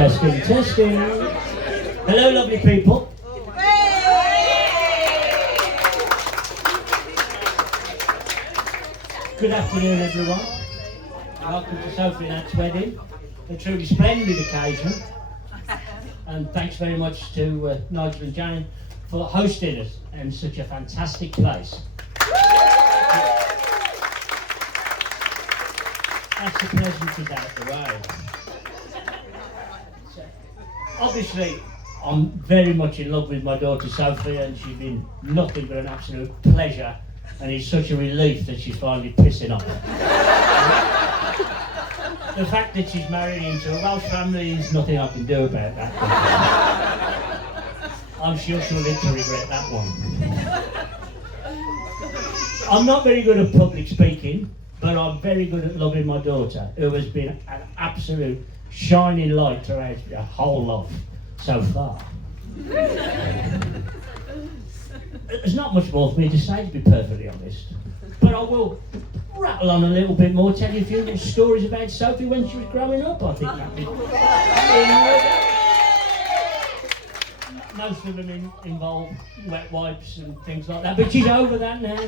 Testing, testing. Hello, lovely people. Good afternoon, everyone. Welcome to Sophie and Ant's wedding. A truly splendid occasion. And thanks very much to Nigel and Jane for hosting us in such a fantastic place. That's the pleasantries out the way. So, obviously, I'm very much in love with my daughter Sophie, and she's been nothing but an absolute pleasure, and it's such a relief that she's finally pissing off. The fact that she's married into a Welsh family is nothing I can do about that. I'm sure she'll live to regret that one. I'm not very good at public speaking, but I'm very good at loving my daughter, who has been an absolute shining light throughout her whole life so far. There's not much more for me to say, to be perfectly honest, but I will rattle on a little bit more, tell you a few little stories about Sophie when she was growing up. I think that'd be... Most of them involve wet wipes and things like that, but she's over that now.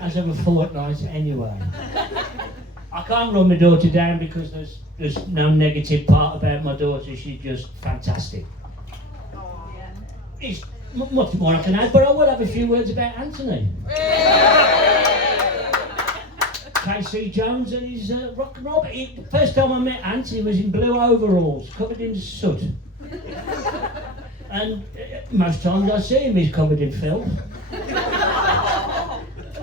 As of a fortnight anyway. I can't run my daughter down because there's no negative part about my daughter. She's just fantastic. It's much more I can add, but I will have a few words about Anthony. KC Jones and his rock and roll. The first time I met Anthony was in blue overalls, covered in soot. And most times I see him, he's covered in filth.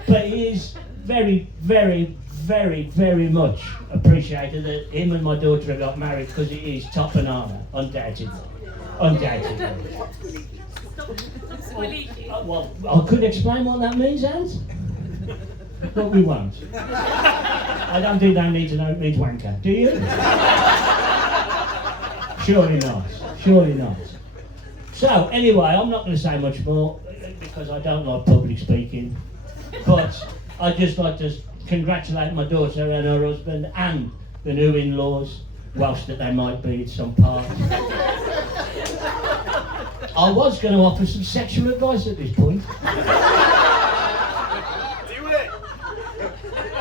But he is very, very, very, very much appreciated that him and my daughter have got married, because it is top banana, undoubtedly. Undoubtedly. Well, I could explain what that means, Ant, but we won't. I don't think they need to know it means wanker, do you? Surely not, surely not. So, anyway, I'm not going to say much more, because I don't like public speaking, but I'd just like to congratulate my daughter and her husband and the new in-laws, Welsh that they might be at some part. I was going to offer some sexual advice at this point. Do it!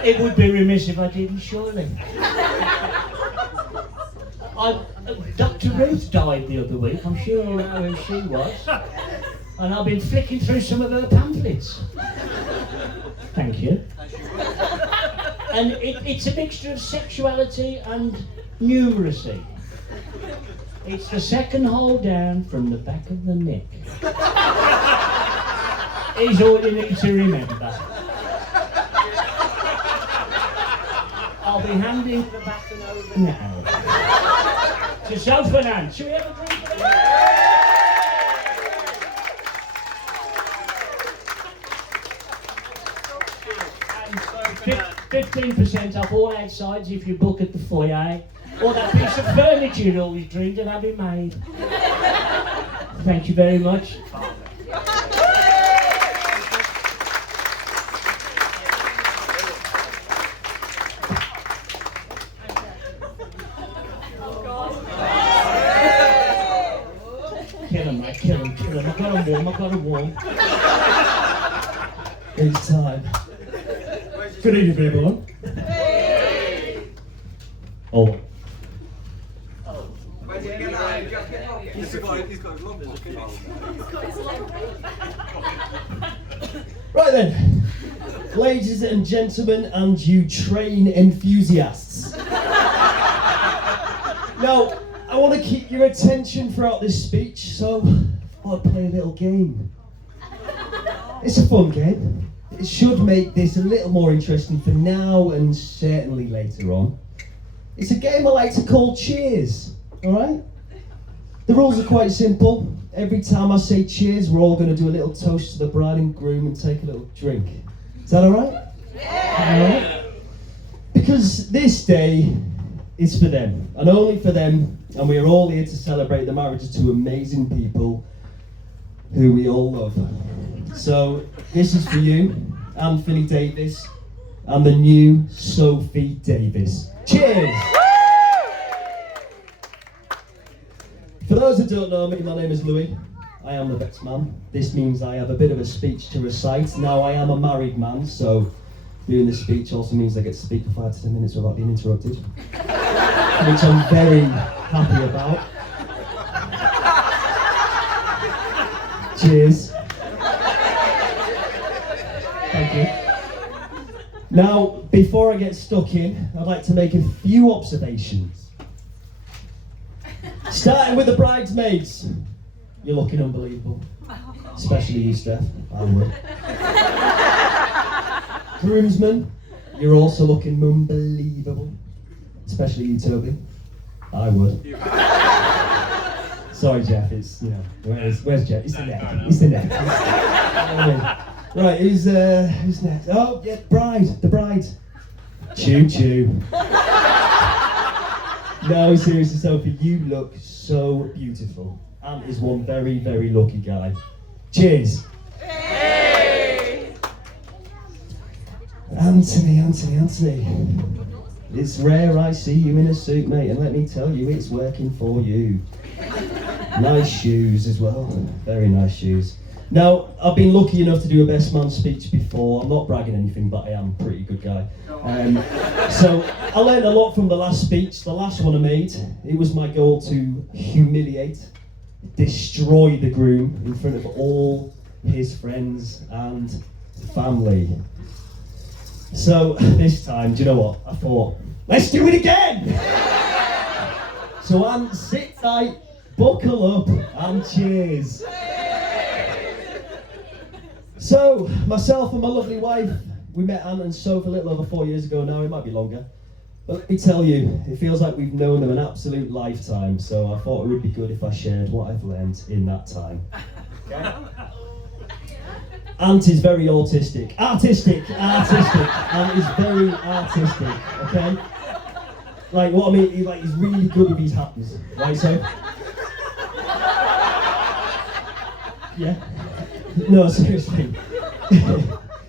It would be remiss if I didn't, surely. Dr. Ruth died the other week, I'm sure you know who she was. And I've been flicking through some of her pamphlets. Thank you. And it's a mixture of sexuality and numeracy. It's the second hole down from the back of the neck. Is all you need to remember. I'll be handing the baton over now to Sophie and Ant. Shall we have a drink for them? 15% off all outsides if you book at the foyer, or that piece of furniture you always dreamed of having made. Thank you very much. Kill him, mate, kill him. I've got him warm. It's time. Good evening, everyone. Oh. Right then, ladies and gentlemen, and you train enthusiasts. Now, I want to keep your attention throughout this speech, so I'll play a little game. It's a fun game. It should make this a little more interesting for now and certainly later on. It's a game I like to call Cheers, alright? The rules are quite simple. Every time I say cheers, we're all going to do a little toast to the bride and groom and take a little drink. Is that alright? Yeah! Alright? Because this day is for them, and only for them, and we are all here to celebrate the marriage of two amazing people who we all love. So, this is for you, Anthony Davies, and the new Sophie Davies. Cheers! For those that don't know me, my name is Louis. I am the best man. This means I have a bit of a speech to recite. Now, I am a married man, so doing this speech also means I get to speak for 5 to 10 minutes without being interrupted, which I'm very happy about. Cheers. Thank you. Now, before I get stuck in, I'd like to make a few observations. Starting with the bridesmaids. You're looking unbelievable. Especially you, Steph. I would. Groomsmen, you're also looking unbelievable. Especially you, Toby. I would. Sorry, Jeff, it's, you know, where's Jeff? It's the neck. It's the neck. Right, who's next? Oh, yeah, the bride. Choo choo. No, seriously, Sophie, you look so beautiful. Ant is one very, very lucky guy. Cheers. Hey. Anthony. It's rare I see you in a suit, mate, and let me tell you, it's working for you. Nice shoes as well. Very nice shoes. Now, I've been lucky enough to do a best man speech before. I'm not bragging anything, but I am a pretty good guy. So I learned a lot from the last speech, the last one I made. It was my goal to humiliate, destroy the groom in front of all his friends and family. So this time, do you know what? I thought, let's do it again! So Ant, sit tight, buckle up, and cheers. So, myself and my lovely wife, we met Ant and Soph a little over 4 years ago now, it might be longer. But let me tell you, it feels like we've known them an absolute lifetime, so I thought it would be good if I shared what I've learned in that time. Okay? Ant is very autistic. Artistic! Ant is very artistic, okay? Like, what I mean, he's really good with his hands, right, so? Yeah? No, seriously.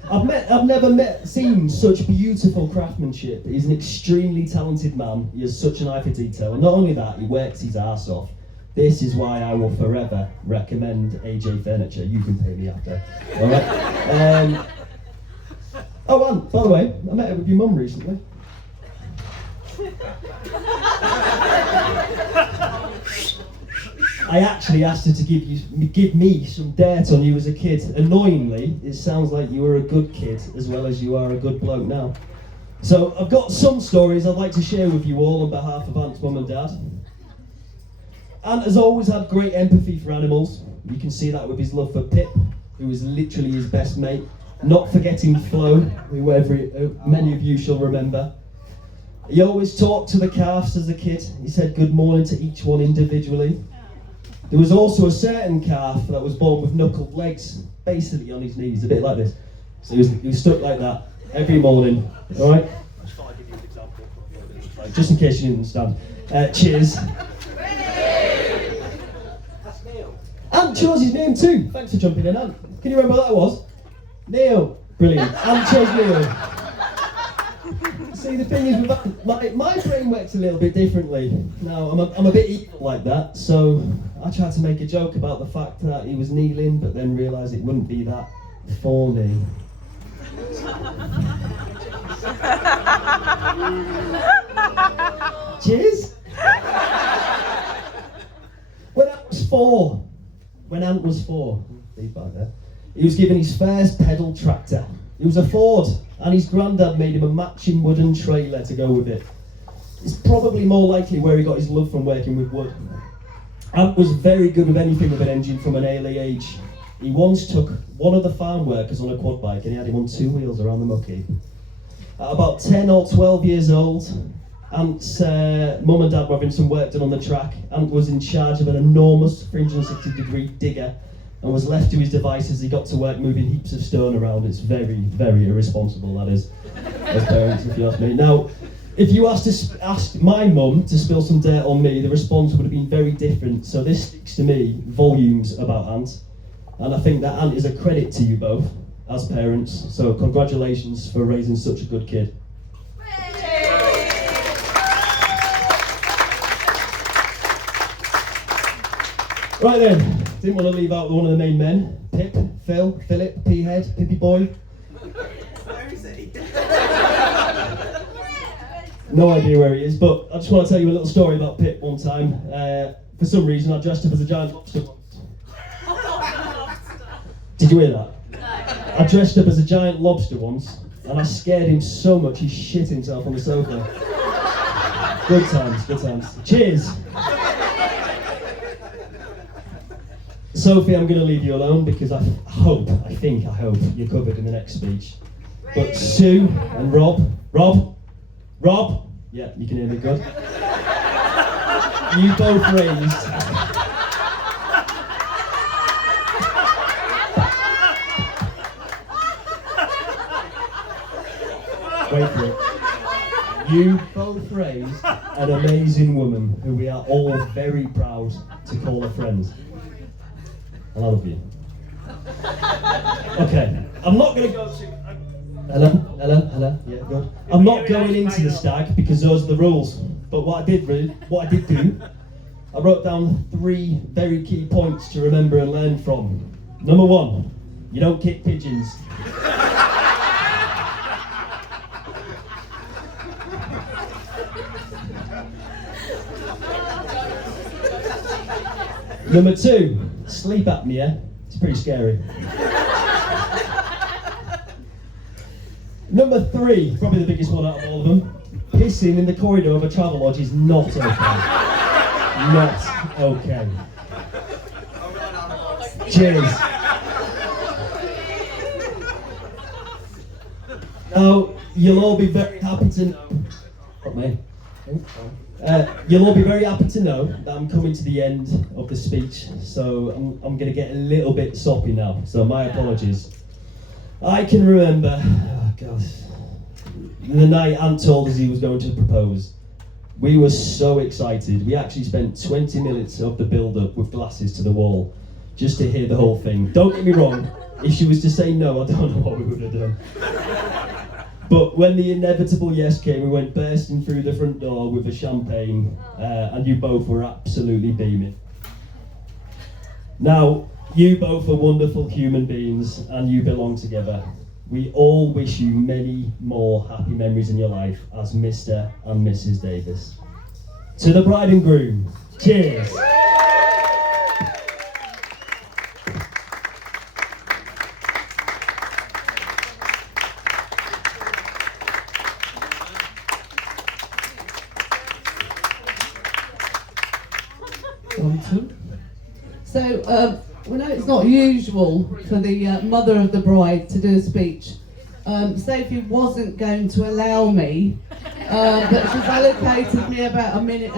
I've never seen such beautiful craftsmanship. He's an extremely talented man. He has such an eye for detail. And not only that, he works his arse off. This is why I will forever recommend AJ Furniture. You can pay me after. Alright? Oh, and by the way, I met up with your mum recently. I actually asked her to give me some dirt on you as a kid. Annoyingly, it sounds like you were a good kid as well as you are a good bloke now. So I've got some stories I'd like to share with you all on behalf of Ant's mum and dad. Ant has always had great empathy for animals. You can see that with his love for Pip, who is literally his best mate. Not forgetting Flo, who many of you shall remember. He always talked to the calves as a kid. He said good morning to each one individually. There was also a certain calf that was born with knuckled legs, basically on his knees, a bit like this. So he was stuck like that every morning, alright? I just thought I'd give you an example, just in case you didn't understand. Cheers. That's Neil. Ant chose his name too. Thanks for jumping in, Ant. Can you remember what that was? Neil. Brilliant. Ant chose Neil. See, the thing is, my brain works a little bit differently. Now, I'm a bit evil like that, so I tried to make a joke about the fact that he was kneeling, but then realised it wouldn't be that funny. Cheers. When Ant was four, he was given his first pedal tractor. It was a Ford, and his granddad made him a matching wooden trailer to go with it. It's probably more likely where he got his love from working with wood. Ant was very good with anything with an engine from an early age. He once took one of the farm workers on a quad bike and he had him on 2 wheels around the mucky. At about 10 or 12 years old, Ant's mum and dad were having some work done on the track. Ant was in charge of an enormous 360-degree digger and was left to his devices. He got to work moving heaps of stone around. It's very, very irresponsible, that is, as parents, if you ask me. Now, if you asked my mum to spill some dirt on me, the response would have been very different. So this speaks to me volumes about Ant. And I think that Ant is a credit to you both as parents. So congratulations for raising such a good kid. Right then, didn't want to leave out one of the main men. Pip, Phil, Philip, P-Head, Pippy Boy. Where is he? No idea where he is, but I just want to tell you a little story about Pip one time. For some reason, I dressed up as a giant lobster. Did you hear that? I dressed up as a giant lobster once, and I scared him so much he shit himself on the sofa. Good times, good times. Cheers! Sophie, I'm going to leave you alone because I hope you're covered in the next speech. But Sue and Rob, yeah, you can hear me good. You both raised. Wait for it. You both raised an amazing woman who we are all very proud to call a friend. And I love you. Okay, I'm not going to go to... Hello, yeah, good. I'm not going into the stag because those are the rules. But what I did do, I wrote down 3 very key points to remember and learn from. Number 1, you don't kick pigeons. Number 2, sleep apnea. It's pretty scary. Number 3, probably the biggest one out of all of them. Pissing in the corridor of a travel lodge is not okay. Not okay. Cheers. Now, you'll all be very happy to know. You'll all be very happy to know that I'm coming to the end of the speech, so I'm going to get a little bit soppy now, so my apologies. I can remember, oh God, the night Ant told us he was going to propose. We were so excited. We actually spent 20 minutes of the build-up with glasses to the wall, just to hear the whole thing. Don't get me wrong, if she was to say no, I don't know what we would have done. But when the inevitable yes came, we went bursting through the front door with a champagne, and you both were absolutely beaming. Now, you both are wonderful human beings, and you belong together. We all wish you many more happy memories in your life as Mr. and Mrs. Davies. To the bride and groom, cheers! So, we know it's not usual for the mother of the bride to do a speech. Sophie wasn't going to allow me, but she's allocated me about 1.5 minutes.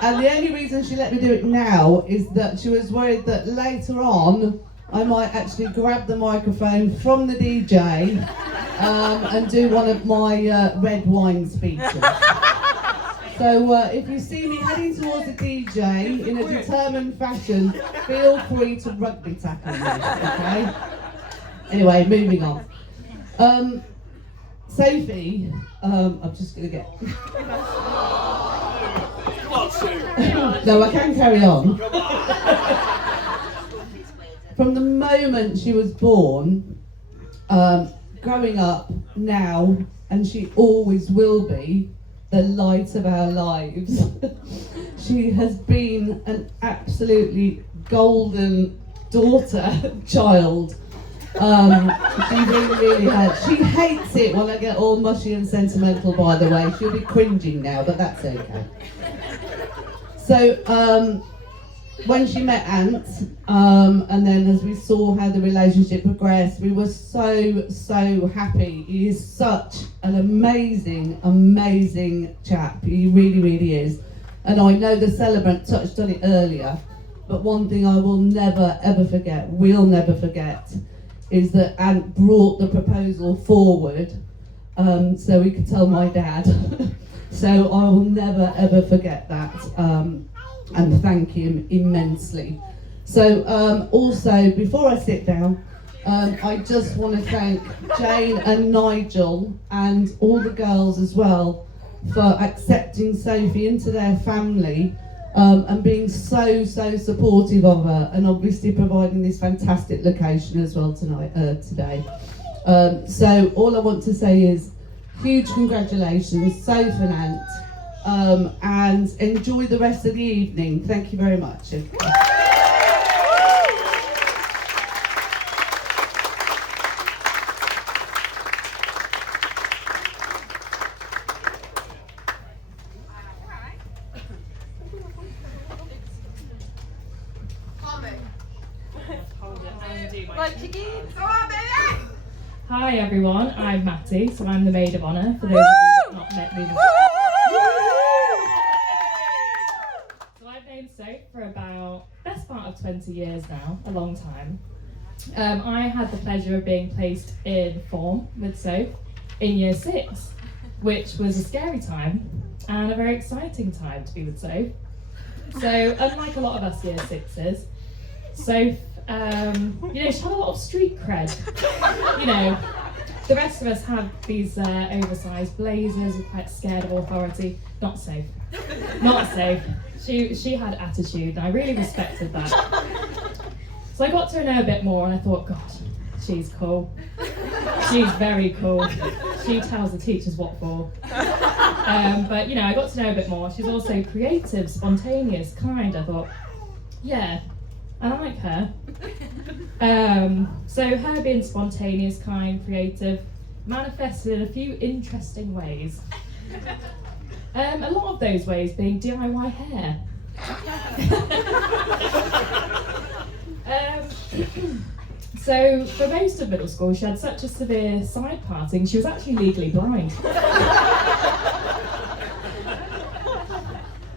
And the only reason she let me do it now is that she was worried that later on I might actually grab the microphone from the DJ and do one of my red wine speeches. So if you see me heading towards the DJ in a determined fashion, feel free to rugby tackle me, okay? Anyway, moving on. Sophie, I'm just going to get... No, I can carry on. From the moment she was born, growing up now, and she always will be, the light of our lives. She has been an absolutely golden daughter, child. She really has. She hates it when I get all mushy and sentimental, by the way. She'll be cringing now, but that's okay. So, when she met Ant, and then as we saw how the relationship progressed, we were so happy. He is such an amazing chap. He really is. And I know the celebrant touched on it earlier, but one thing I will never ever forget, we'll never forget, is that Ant brought the proposal forward so we could tell my dad. So I will never ever forget that. And thank him immensely. So also, before I sit down, I just want to thank Jane and Nigel and all the girls as well for accepting Sophie into their family and being so supportive of her, and obviously providing this fantastic location as well today. So all I want to say is huge congratulations, Soph and Ant, and enjoy the rest of the evening. Thank you very much. Hi everyone, I'm Matty, so I'm the maid of honour, for those of you that have not met me before. So I've known Soph for about best part of 20 years now, a long time. I had the pleasure of being placed in form with Soph in year 6, which was a scary time and a very exciting time to be with Soph. So unlike a lot of us year 6s, Soph, she had a lot of street cred. The rest of us have these oversized blazers, we're quite scared of authority. Not Soph. Not Soph. She had attitude, and I really respected that. So I got to know her a bit more, and I thought, God, she's cool. She's very cool. She tells the teachers what for. But I got to know her a bit more. She's also creative, spontaneous, kind. I thought, yeah, I like her. So her being spontaneous, kind, creative, manifested in a few interesting ways. A lot of those ways being DIY hair. So for most of middle school, she had such a severe side parting, she was actually legally blind.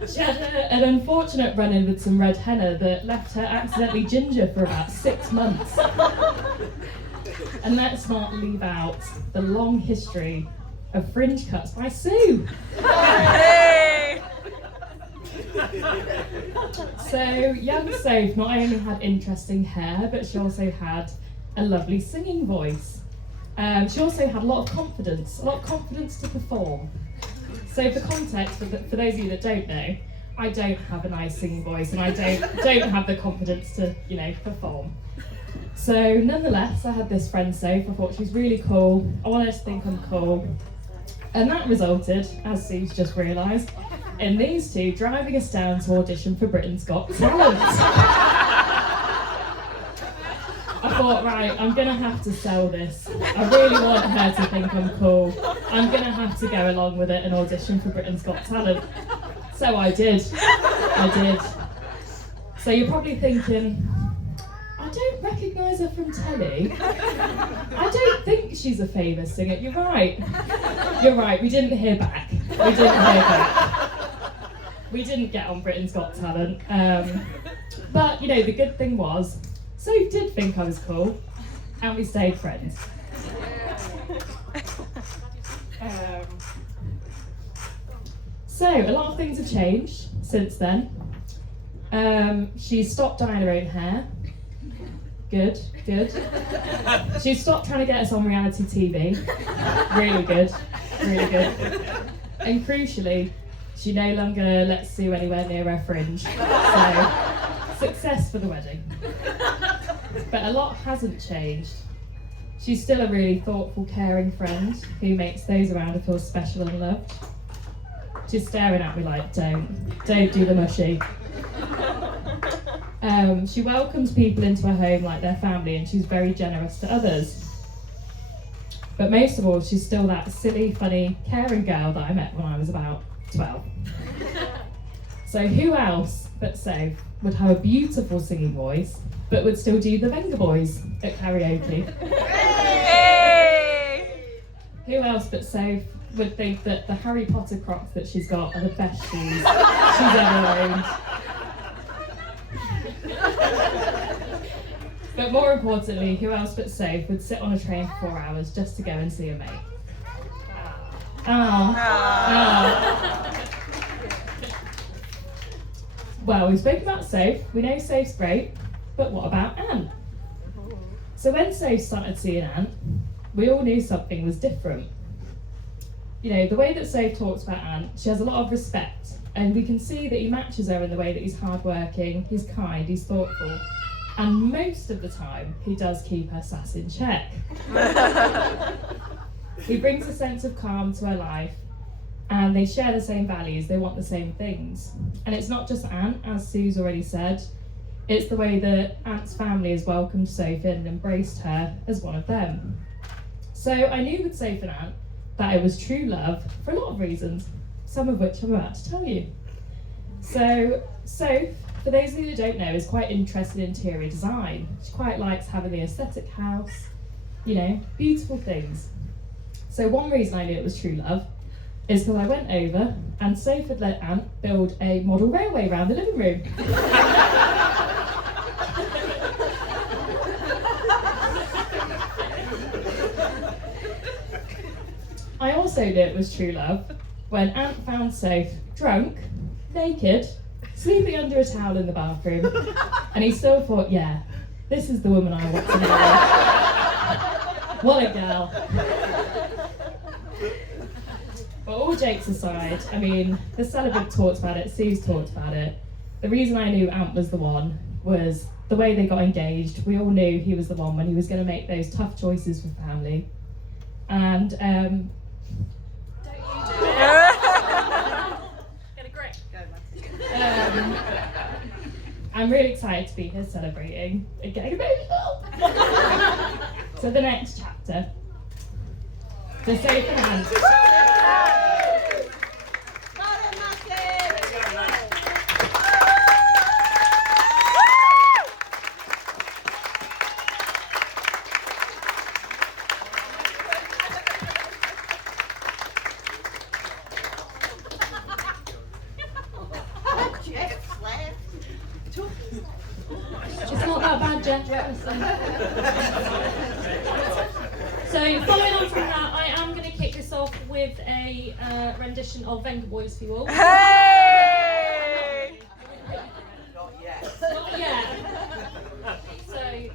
She had an unfortunate run-in with some red henna that left her accidentally ginger for about 6 months. And let's not leave out the long history of fringe cuts by Sue. Hey! So young Soph not only had interesting hair, but she also had a lovely singing voice. She also had a lot of confidence to perform. So for context, for those of you that don't know, I don't have a nice singing voice, and I don't have the confidence to, perform. So nonetheless, I had this friend Soph. I thought she was really cool. I wanted to think I'm cool. And that resulted, as Sue's just realised, in these two driving us down to audition for Britain's Got Talent. I thought, right, I'm going to have to sell this. I really want her to think I'm cool. I'm going to have to go along with it and audition for Britain's Got Talent. So I did. So you're probably thinking, I don't recognise her from telly. I don't think she's a famous singer. You're right, we didn't hear back. We didn't get on Britain's Got Talent. But, the good thing was, Soph did think I was cool, and we stayed friends. So, a lot of things have changed since then. She stopped dyeing her own hair. Good. She stopped trying to get us on reality TV. Really good. And crucially, she no longer lets Sue anywhere near her fringe. So, success for the wedding. But a lot hasn't changed. She's still a really thoughtful, caring friend who makes those around her feel special and loved. She's staring at me like, don't do the mushy. She welcomes people into her home like their family, and she's very generous to others. But most of all, she's still that silly, funny, caring girl that I met when I was about 12. So who else but Soph would have a beautiful singing voice, but would still do the Venga Boys at karaoke? Hey! Who else but Soph would think that the Harry Potter Crocs that she's got are the best shoes she's ever owned? But more importantly, who else but Soph would sit on a train for 4 hours just to go and see a mate? Well, we spoke about Soph, we know Soph's great, but what about Ant? So when Soph started seeing Ant, we all knew something was different. The way that Soph talks about Ant, she has a lot of respect And we can see that he matches her in the way that he's hardworking, he's kind, he's thoughtful, and most of the time he does keep her sass in check. He brings a sense of calm to her life, and they share the same values, they want the same things. And it's not just Ant, as Sue's already said, it's the way that Ant's family has welcomed Soph in and embraced her as one of them. So I knew with Soph and Ant that it was true love for a lot of reasons, some of which I'm about to tell you. So Soph, for those of you who don't know, is quite interested in interior design. She quite likes having the aesthetic house, you know, beautiful things. So one reason I knew it was true love is because I went over and Soph had let Ant build a model railway around the living room. I also knew it was true love when Ant found Soph drunk, naked, sleeping under a towel in the bathroom, and he still thought, yeah, this is the woman I want to marry. What a girl. But all jokes aside, I mean, the celebrant talked about it, Sue's talked about it. The reason I knew Ant was the one was the way they got engaged. We all knew he was the one when he was going to make those tough choices for family. And don't you do it. Get a grip. I'm really excited to be here celebrating and getting emotional. So the next chapter. So Soph and Ant. It's not that bad, Jeff. So following on from that, I am going to kick this off with a rendition of Venga Boys for you all. Hey! Not yet. Not yet. So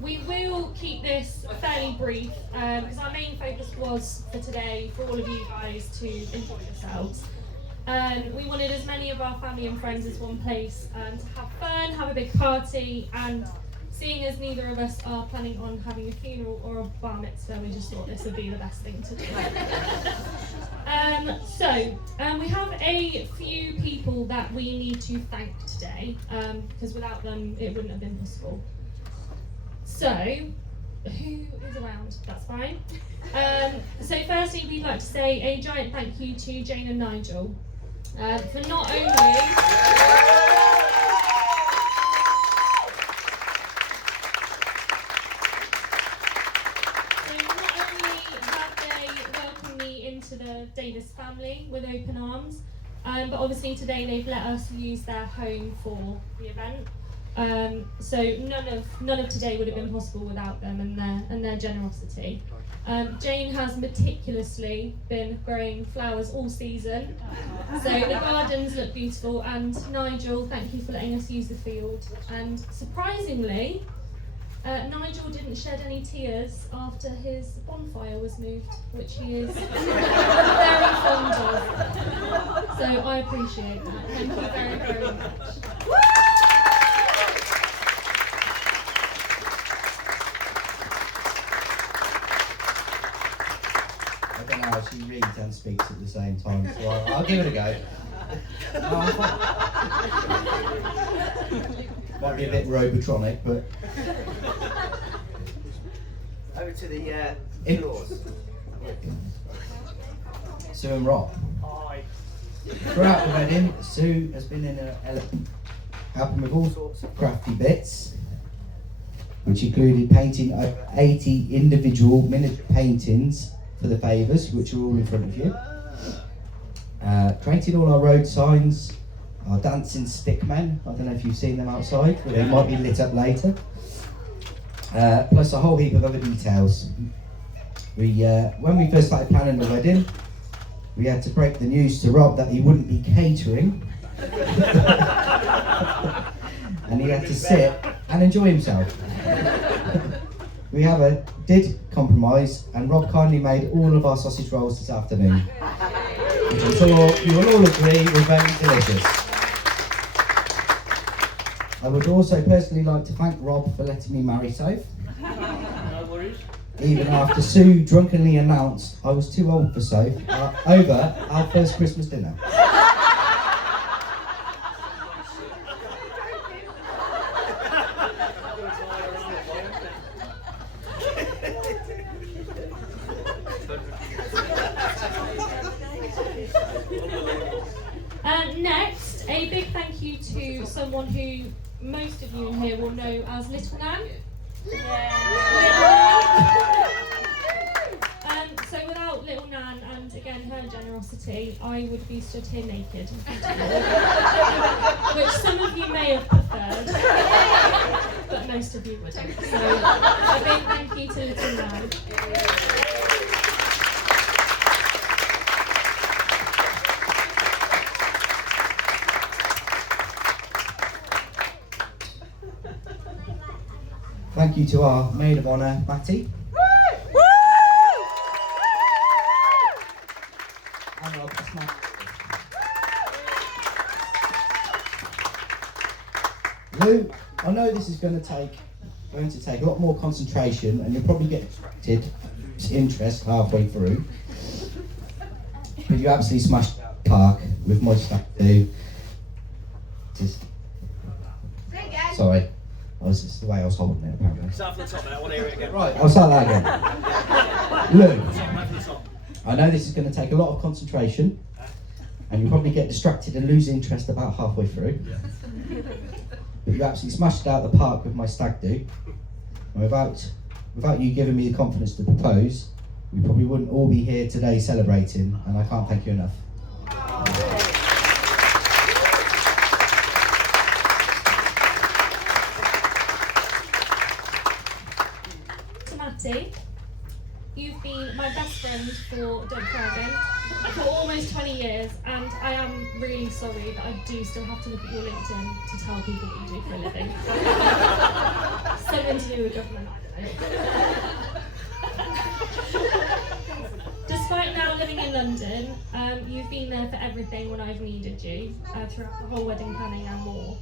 we will keep this fairly brief because our main focus was for today for all of you guys to enjoy yourselves. We wanted as many of our family and friends as one place to have fun, have a big party, and seeing as neither of us are planning on having a funeral or a bar mitzvah, we just thought this would be the best thing to do. We have a few people that we need to thank today, because without them it wouldn't have been possible. So, who is around? That's fine. So firstly, we'd like to say a giant thank you to Jane and Nigel for not only have they welcomed me into the Davies family with open arms, but obviously today they've let us use their home for the event. So none of today would have been possible without them and their generosity. Jane has meticulously been growing flowers all season, so the gardens look beautiful. And Nigel, thank you for letting us use the field. And surprisingly, Nigel didn't shed any tears after his bonfire was moved, which he is very fond of. So I appreciate that. Thank you very, very much. I don't know how she reads and speaks at the same time, so I'll give it a go. Might be a bit robotronic, but Over to the floors. Sue and Rob. Throughout the wedding, Sue has been in her element, helping with all sorts of crafty bits, which included painting over 80 individual miniature paintings for the favours, which are all in front of you. Creating all our road signs, our dancing stickmen, I don't know if you've seen them outside, but they might be lit up later. Plus a whole heap of other details. When we first started planning the wedding, we had to break the news to Rob that he wouldn't be catering. And he had to sit and enjoy himself. We did compromise, and Rob kindly made all of our sausage rolls this afternoon. which I'm sure you will all agree were very delicious. I would also personally like to thank Rob for letting me marry Soph. No worries. Even after Sue drunkenly announced I was too old for Soph over our first Christmas dinner. Next, a big thank you to someone who most of you in here will know as Little Nan. So without Little Nan and again her generosity, I would be stood here naked, which some of you may have preferred, but most of you wouldn't. So a big thank you to Little Nan. Thank you to our maid of honour, Matty. And Rob, that's Matt. Lou, I know this is going to take a lot more concentration, and you'll probably get distracted interest halfway through. But you absolutely smashed out the park with my stack do. Sorry. It's just the way I was holding it, apparently. Start from the top, I want to hear it again. Right, I'll start that again. Lou, I know this is going to take a lot of concentration, and you'll probably get distracted and lose interest about halfway through. But you absolutely smashed it out of the park with my stag do. And without you giving me the confidence to propose, we probably wouldn't all be here today celebrating, and I can't thank you enough. You've been my best friend for Don't Cry Again for almost 20 years, and I am really sorry that I do still have to look at your LinkedIn to tell people what you do for a living. Something to do with government, I don't know. Despite now living in London, you've been there for everything when I've needed you, throughout the whole wedding planning and more.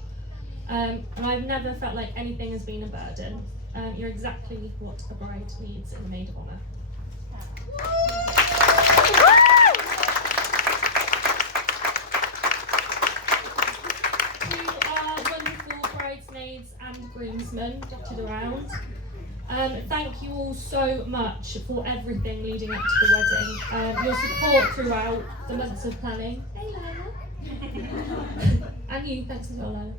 And I've never felt like anything has been a burden. You're exactly what a bride needs in a maid of honour. To our wonderful bridesmaids and groomsmen dotted around, thank you all so much for everything leading up to the wedding. Your support throughout the months of planning. Hey Lila. And you, thanks as well Lila.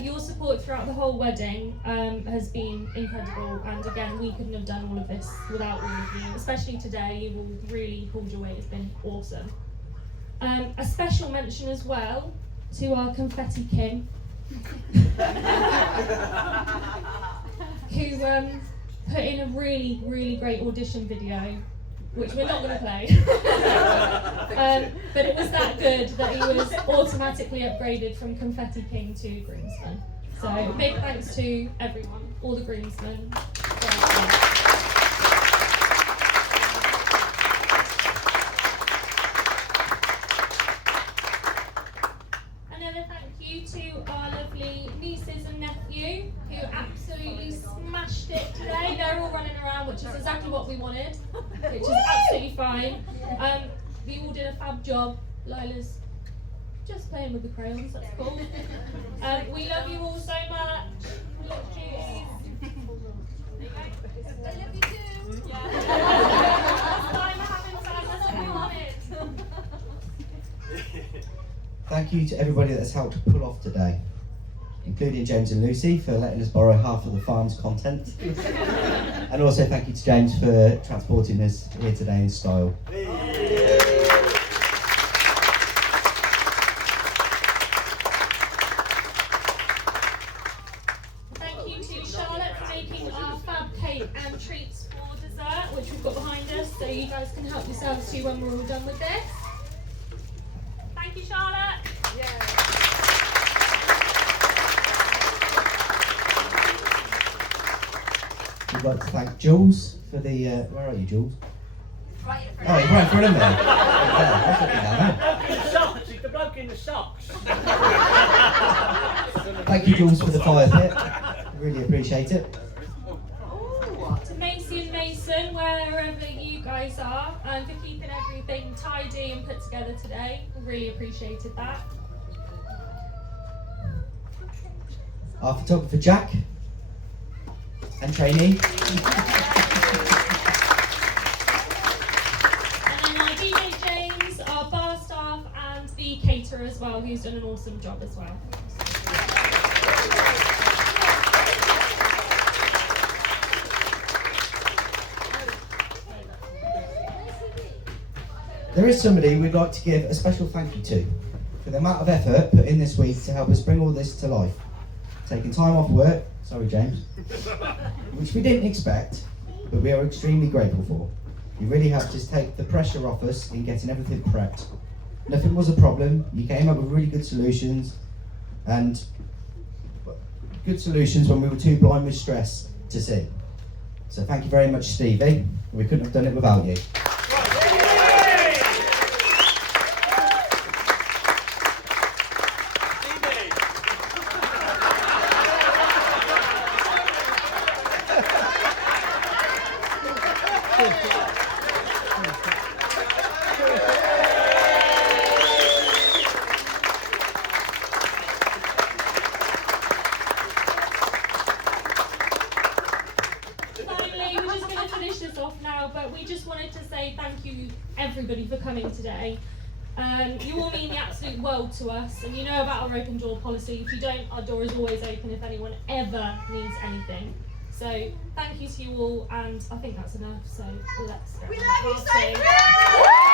Your support throughout the whole wedding has been incredible, and again we couldn't have done all of this without all of you, especially today. You've all really pulled your weight. It's been awesome. A special mention as well to our confetti king who put in a really great audition video, which we're not going to play. But it was that good that he was automatically upgraded from Confetti King to Groomsman. So big thanks to everyone, all the groomsmen. Another thank you to our lovely nieces and nephew who absolutely smashed it today. They're all running around, which is exactly what we wanted, which is absolutely fine. We all did a fab job. Lila's just playing with the crayons, that's cool. We love you all so much. Look, cuties. I love you too. Yeah. Last time we're having fun, that's what we wanted. Thank you to everybody that's helped pull off today, including James and Lucy for letting us borrow half of the farm's content. And also thank you to James for transporting us here today in style. Thank you to Charlotte for making our fab cake and treats for dessert, which we've got behind us, so you guys can help yourselves too when we're all done with this. Thank you, Charlotte. We'd like to thank Jules for the, where are you Jules? Oh, he's right in front of me. Yeah, I was looking down there. Socks, it's the bloke in the socks. Thank you, Jules, for the fire pit. Really appreciate it. To Macy and Mason, wherever you guys are, and for keeping everything tidy and put together today. Really appreciated that. Our photographer Jack and trainee. And then our DJ James, our bar staff, and the caterer as well, who's done an awesome job as well. There is somebody we'd like to give a special thank you to for the amount of effort put in this week to help us bring all this to life. Taking time off work, sorry James, which we didn't expect, but we are extremely grateful for. You really helped us take the pressure off us in getting everything prepped. Nothing was a problem, you came up with really good solutions, and good solutions when we were too blind with stress to see. So thank you very much, Stevie. We couldn't have done it without you. Finally, we're just going to finish this off now, but we just wanted to say thank you, everybody, for coming today. You all mean the absolute world to us, and you know about our open door policy. If you don't, our door is always open if anyone ever needs anything. So thank you to you all, and I think that's enough. So let's. We love you so much!